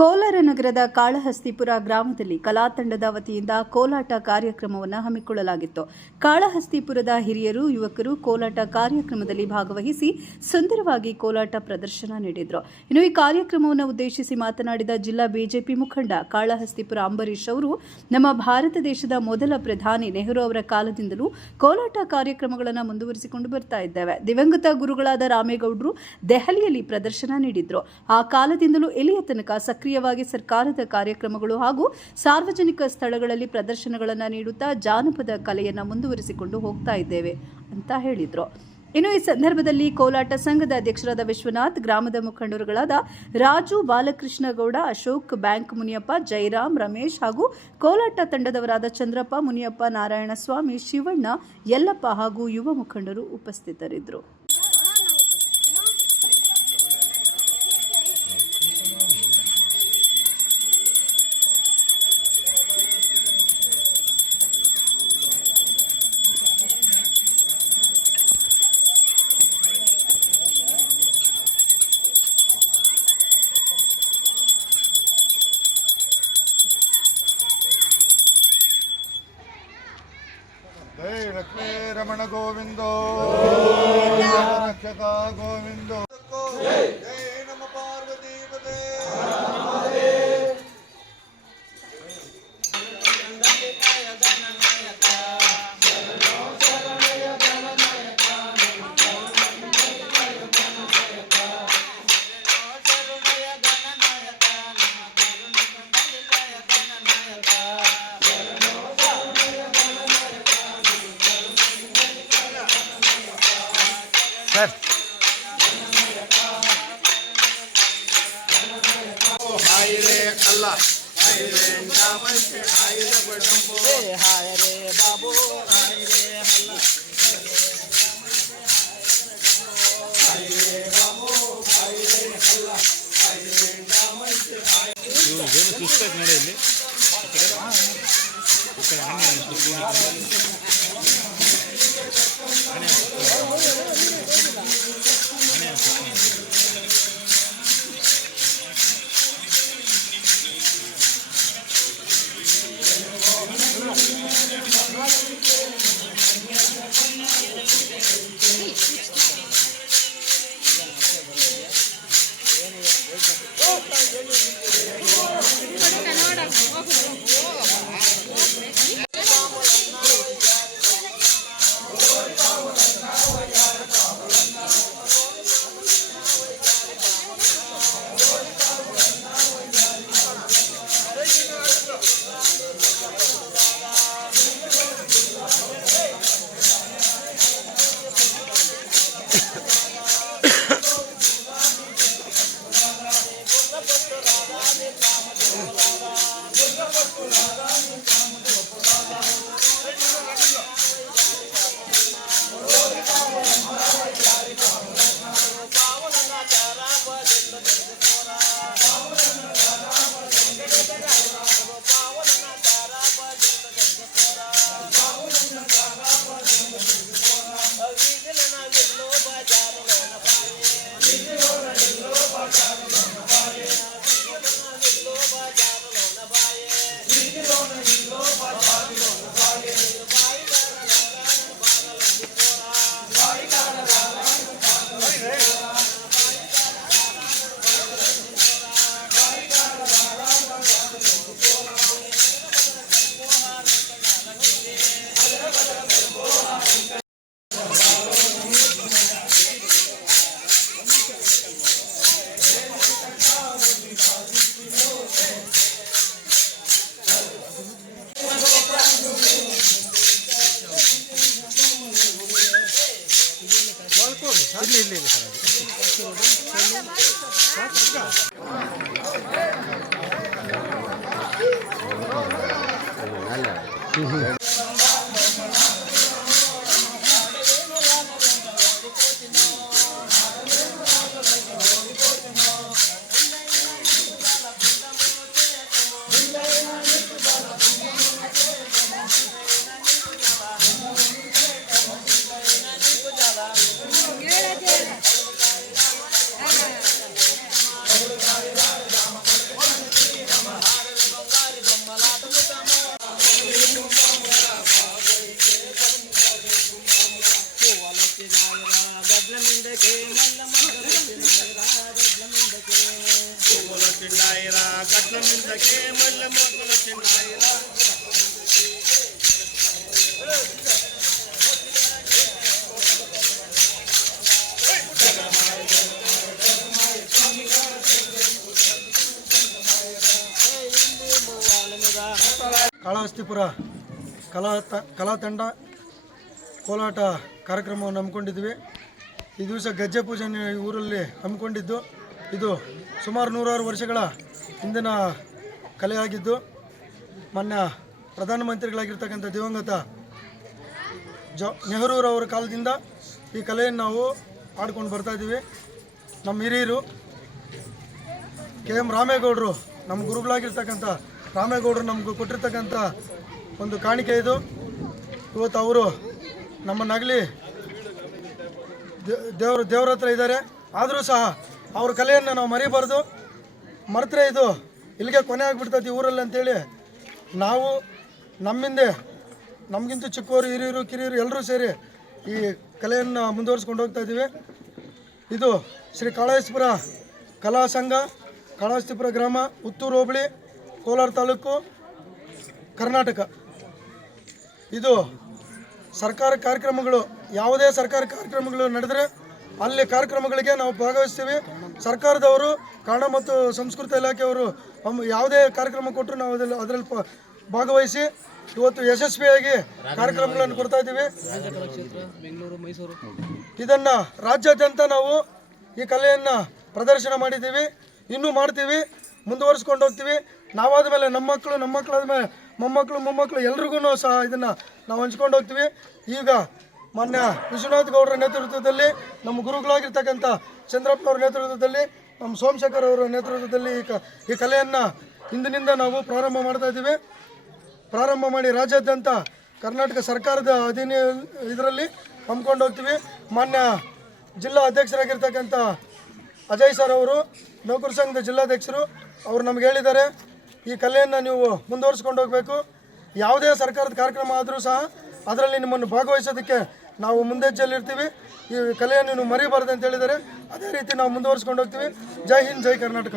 ಕೋಲಾರ ನಗರದ ಕಾಳಹಸ್ತಿಪುರ ಗ್ರಾಮದಲ್ಲಿ ಕಲಾತಂಡದ ವತಿಯಿಂದ ಕೋಲಾಟ ಕಾರ್ಯಕ್ರಮವನ್ನು ಹಮ್ಮಿಕೊಳ್ಳಲಾಗಿತ್ತು. ಕಾಳಹಸ್ತಿಪುರದ ಹಿರಿಯರು, ಯುವಕರು ಕೋಲಾಟ ಕಾರ್ಯಕ್ರಮದಲ್ಲಿ ಭಾಗವಹಿಸಿ ಸುಂದರವಾಗಿ ಕೋಲಾಟ ಪ್ರದರ್ಶನ ನೀಡಿದರು. ಇನ್ನು ಈ ಕಾರ್ಯಕ್ರಮವನ್ನು ಉದ್ದೇಶಿಸಿ ಮಾತನಾಡಿದ ಜಿಲ್ಲಾ ಬಿಜೆಪಿ ಮುಖಂಡ ಕಾಳಹಸ್ತಿಪುರ ಅಂಬರೀಶ್ ಅವರು, ನಮ್ಮ ಭಾರತ ದೇಶದ ಮೊದಲ ಪ್ರಧಾನಿ ನೆಹರು ಅವರ ಕಾಲದಿಂದಲೂ ಕೋಲಾಟ ಕಾರ್ಯಕ್ರಮಗಳನ್ನು ಮುಂದುವರಿಸಿಕೊಂಡು ಬರ್ತಾ ಇದ್ದೇವೆ. ದಿವಂಗತ ಗುರುಗಳಾದ ರಾಮೇಗೌಡರು ದೆಹಲಿಯಲ್ಲಿ ಪ್ರದರ್ಶನ ನೀಡಿದ್ರು. ಆ ಕಾಲದಿಂದಲೂ ಇಲ್ಲಿಯ ತನಕ ಸಕ್ರಿಯವಾಗಿ ಸರ್ಕಾರದ ಕಾರ್ಯಕ್ರಮಗಳು ಹಾಗೂ ಸಾರ್ವಜನಿಕ ಸ್ಥಳಗಳಲ್ಲಿ ಪ್ರದರ್ಶನಗಳನ್ನು ನೀಡುತ್ತಾ ಜಾನಪದ ಕಲೆಯನ್ನು ಮುಂದುವರಿಸಿಕೊಂಡು ಹೋಗ್ತಾ ಇದ್ದೇವೆ ಅಂತ ಹೇಳಿದರು. ಇನ್ನು ಈ ಸಂದರ್ಭದಲ್ಲಿ ಕೋಲಾಟ ಸಂಘದ ಅಧ್ಯಕ್ಷರಾದ ವಿಶ್ವನಾಥ್, ಗ್ರಾಮದ ಮುಖಂಡರುಗಳಾದ ರಾಜು, ಬಾಲಕೃಷ್ಣ ಗೌಡ, ಅಶೋಕ್, ಬ್ಯಾಂಕ್ ಮುನಿಯಪ್ಪ, ಜಯರಾಮ್, ರಮೇಶ್ ಹಾಗೂ ಕೋಲಾಟ ತಂಡದವರಾದ ಚಂದ್ರಪ್ಪ, ಮುನಿಯಪ್ಪ, ನಾರಾಯಣಸ್ವಾಮಿ, ಶಿವಣ್ಣ, ಯಲ್ಲಪ್ಪ ಹಾಗೂ ಯುವ ಮುಖಂಡರು ಉಪಸ್ಥಿತರಿದ್ದರು. जय लक्ष्मी रमण गोविंदो रक्षक गोविंदो जय नम पार्वती पते हाय रे अल्लाह हाय रे नामन से हाय रे बडंबो हाय रे बाबू हाय रे अल्लाह हाय रे बाबू हाय रे अल्लाह हाय रे नामन से हाय रे ಏನು ಪುಸ್ತಕ ನೋಡಿ ಇಲ್ಲಿ వచ్చిండాయిరా కట్నం ఇంతకే మళ్ళీ మొక్కలు వచ్చిండాయిరా ಕಾಳಹಸ್ತಿಪುರ ಕಲಾ ತಂಡ ಕೋಲಾಟ ಕಾರ್ಯಕ್ರಮವನ್ನು ಹಮ್ಮಿಕೊಂಡಿದ್ವಿ. ಈ ದಿವಸ ಗೆಜ್ಜೆ ಪೂಜೆ ಈ ಊರಲ್ಲಿ ಹಮ್ಮಿಕೊಂಡಿದ್ದು. ಇದು ಸುಮಾರು 106 ವರ್ಷಗಳ ಹಿಂದಿನ ಕಲೆಯಾಗಿದ್ದು, ಮಾನ್ಯ ಪ್ರಧಾನಮಂತ್ರಿಗಳಾಗಿರ್ತಕ್ಕಂಥ ದಿವಂಗತ ನೆಹರೂರವರ ಕಾಲದಿಂದ ಈ ಕಲೆಯನ್ನು ನಾವು ಆಡ್ಕೊಂಡು ಬರ್ತಾಯಿದ್ದೀವಿ. ನಮ್ಮ ಹಿರಿಯರು KM ರಾಮೇಗೌಡರು, ನಮ್ಮ ಗುರುಗಳಾಗಿರ್ತಕ್ಕಂಥ ರಾಮೇಗೌಡರು ನಮಗೂ ಕೊಟ್ಟಿರ್ತಕ್ಕಂಥ ಒಂದು ಕಾಣಿಕೆ ಇದು. ಇವತ್ತು ಅವರು ನಮ್ಮನ್ನಾಗಲಿ ದೇವ್ರ ಹತ್ರ ಇದ್ದಾರೆ. ಆದರೂ ಸಹ ಅವ್ರ ಕಲೆಯನ್ನು ನಾವು ಮರಿಬಾರ್ದು. ಮರೆತರೆ ಇದು ಇಲ್ಲಿಗೆ ಕೊನೆ ಆಗಿಬಿಡ್ತೈತಿ ಊರಲ್ಲಿ ಅಂತೇಳಿ ನಾವು ನಮ್ಮಿಂದೆ ನಮಗಿಂತ ಚಿಕ್ಕವರು, ಹಿರಿಯರು, ಕಿರಿಯರು ಎಲ್ಲರೂ ಸೇರಿ ಈ ಕಲೆಯನ್ನು ಮುಂದುವರಿಸ್ಕೊಂಡು ಹೋಗ್ತಾ ಇದ್ದೀವಿ. ಇದು ಶ್ರೀ ಕಾಳಹಸ್ತಿಪುರ ಕಲಾ ಸಂಘ, ಕಾಳಹಸ್ತಿಪುರ ಗ್ರಾಮ, ಉತ್ತೂರು ಹೋಬಳಿ, ಕೋಲಾರ ತಾಲೂಕು, ಕರ್ನಾಟಕ. ಇದು ಸರ್ಕಾರ ಕಾರ್ಯಕ್ರಮಗಳು, ಯಾವುದೇ ಸರ್ಕಾರಿ ಕಾರ್ಯಕ್ರಮಗಳು ನಡೆದರೆ ಅಲ್ಲಿ ಕಾರ್ಯಕ್ರಮಗಳಿಗೆ ನಾವು ಭಾಗವಹಿಸ್ತೀವಿ. ಸರ್ಕಾರದವರು, ಕನ್ನಡ ಮತ್ತು ಸಂಸ್ಕೃತಿ ಇಲಾಖೆಯವರು ಯಾವುದೇ ಕಾರ್ಯಕ್ರಮ ಕೊಟ್ಟರು ನಾವು ಅದರಲ್ಲಿ ಭಾಗವಹಿಸಿ ಇವತ್ತು ಯಶಸ್ವಿಯಾಗಿ ಕಾರ್ಯಕ್ರಮಗಳನ್ನು ಕೊಡ್ತಾ ಇದ್ದೀವಿ. ಇದನ್ನು ರಾಜ್ಯಾದ್ಯಂತ ನಾವು ಈ ಕಲೆಯನ್ನು ಪ್ರದರ್ಶನ ಮಾಡಿದ್ದೀವಿ, ಇನ್ನೂ ಮಾಡ್ತೀವಿ, ಮುಂದುವರಿಸ್ಕೊಂಡು ಹೋಗ್ತೀವಿ. ನಾವಾದ ಮೇಲೆ ನಮ್ಮ ಮಕ್ಕಳಾದ ಮೇಲೆ ಮೊಮ್ಮಕ್ಕಳು ಎಲ್ರಿಗೂ ಸಹ ಇದನ್ನು ನಾವು ಹಂಚ್ಕೊಂಡು ಹೋಗ್ತೀವಿ. ಈಗ ಮಾನ್ಯ ವಿಶ್ವನಾಥ್ ಗೌಡರ ನೇತೃತ್ವದಲ್ಲಿ, ನಮ್ಮ ಗುರುಗಳಾಗಿರ್ತಕ್ಕಂಥ ಚಂದ್ರಪ್ಪನವ್ರ ನೇತೃತ್ವದಲ್ಲಿ, ನಮ್ಮ ಸೋಮಶೇಖರ್ ಅವರ ನೇತೃತ್ವದಲ್ಲಿ ಈ ಕಲೆಯನ್ನು ಇಂದಿನಿಂದ ನಾವು ಪ್ರಾರಂಭ ಮಾಡ್ತಾ ಇದ್ದೀವಿ. ಪ್ರಾರಂಭ ಮಾಡಿ ರಾಜ್ಯಾದ್ಯಂತ ಕರ್ನಾಟಕ ಸರ್ಕಾರದ ಅಧೀನ ಇದರಲ್ಲಿ ಹಮ್ಮಿಕೊಂಡು ಹೋಗ್ತೀವಿ. ಮಾನ್ಯ ಜಿಲ್ಲಾ ಅಧ್ಯಕ್ಷರಾಗಿರ್ತಕ್ಕಂಥ ಅಜಯ್ ಸರ್ ಅವರು, ನೌಕರ ಸಂಘದ ಜಿಲ್ಲಾಧ್ಯಕ್ಷರು, ಅವರು ನಮ್ಗೆ ಹೇಳಿದ್ದಾರೆ ಈ ಕಲೆಯನ್ನು ನೀವು ಮುಂದುವರಿಸ್ಕೊಂಡು ಹೋಗಬೇಕು. ಯಾವುದೇ ಸರ್ಕಾರದ ಕಾರ್ಯಕ್ರಮ ಆದರೂ ಸಹ ಅದರಲ್ಲಿ ನಿಮ್ಮನ್ನು ಭಾಗವಹಿಸೋದಕ್ಕೆ ನಾವು ಮುಂದೆಜ್ಜೆಯಲ್ಲಿರ್ತೀವಿ. ಈ ಕಲೆಯನ್ನು ನೀವು ಮರಿಬಾರ್ದು ಅಂತ ಹೇಳಿದ್ದಾರೆ. ಅದೇ ರೀತಿ ನಾವು ಮುಂದುವರಿಸ್ಕೊಂಡು ಹೋಗ್ತೀವಿ. ಜೈ ಹಿಂದ್, ಜೈ ಕರ್ನಾಟಕ.